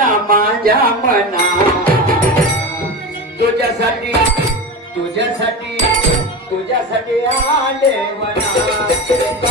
वना माझ्या मना तुझ्यासाठी तुझ्यासाठी तुझ्यासाठी आले वना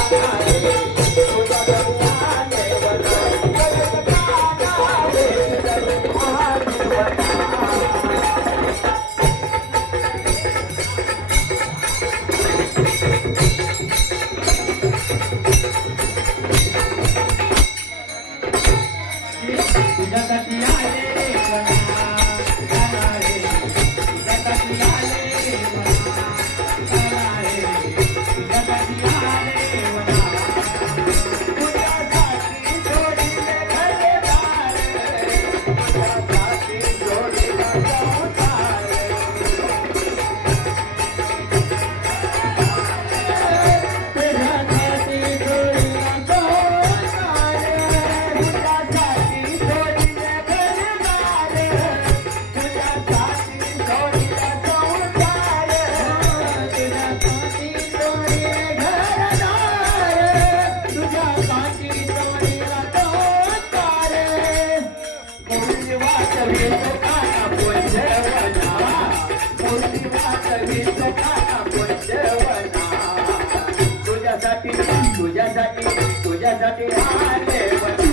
तुझ्यासाठी तुझ्यासाठी तुझ्यासाठी आले वना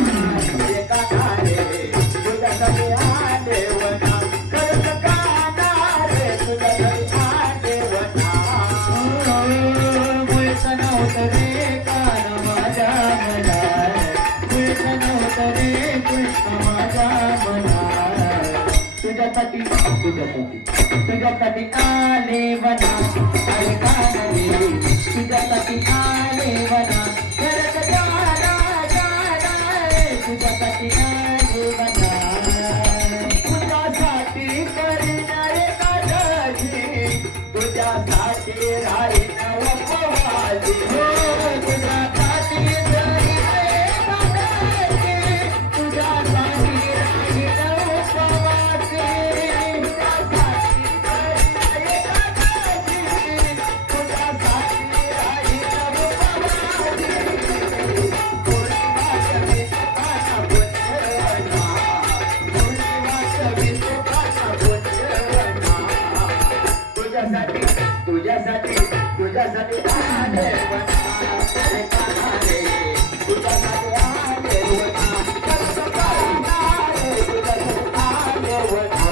एका रे तुझ्यासाठी आले वना खरंच काना रे तुझ्यासाठी आले वना मुळचं नव्हतं रे कान माझ्या मना मुळचं नव्हतं रे कृष्ण माझ्या मना तुझ्यासाठी तुझ्यासाठी तुझ्यासाठी आले वना अरे कान रे तुझ्यासाठी आले वना खरंच जाना जाना तुझ्यासाठी आले वना तुझ्यासाठी करणार काळजी तुझ्यासाठी राहीन उपवासी तुझ्यासाठी तुझ्यासाठी राहीन उपवासी तुझ्यासाठी तुझ्यासाठी आले वना रे काना रे तुझ्यासाठी आले वना खरंच काना रे तुझ्यासाठी आले वना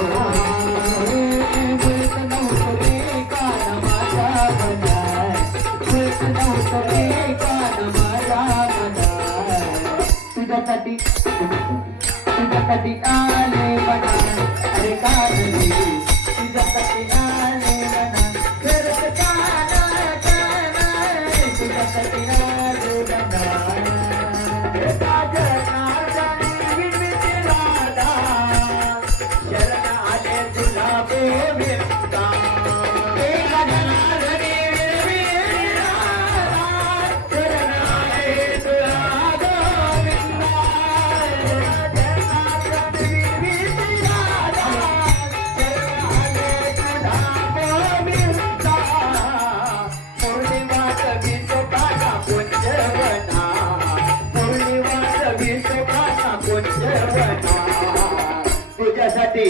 मुळचं नव्हतं रे कान माझ्या मना मुळचं नव्हतं रे कान माझ्या मना तुझ्यासाठी तुझ्यासाठी आले वना अरे कान रे तुझ्यासाठी आले वना तुझ्यासाठी